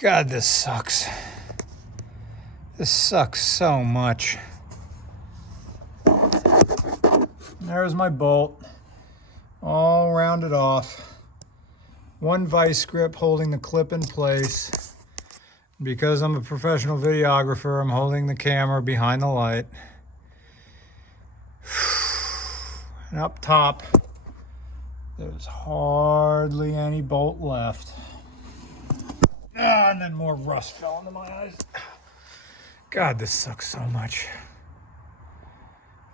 God, this sucks. This sucks so much. There's my bolt, all rounded off. One vice grip holding the clip in place. Because I'm a professional videographer, I'm holding the camera behind the light. And up top, there's hardly any bolt left. And then more rust fell into my eyes. God, this sucks so much.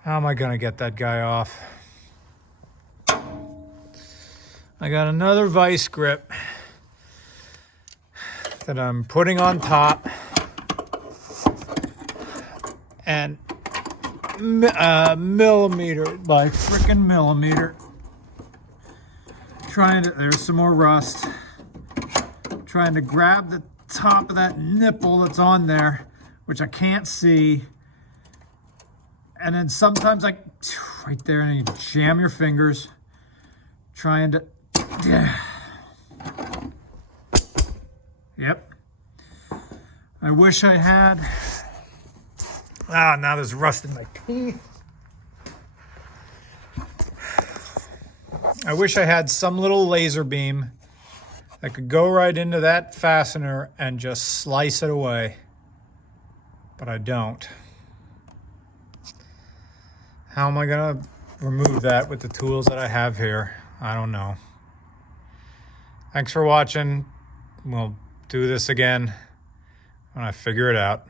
How am I gonna get that guy off? I got another vice grip that I'm putting on top. And millimeter by frickin' millimeter. There's some more rust. Trying to grab the top of that nipple that's on there, which I can't see. And then sometimes right there, and you jam your fingers. Trying to, Yep. I wish I had, now there's rust in my teeth. I wish I had some little laser beam that could go right into that fastener and just slice it away. But I don't. How am I gonna remove that with the tools that I have here? I don't know. Thanks for watching. We'll do this again when I figure it out.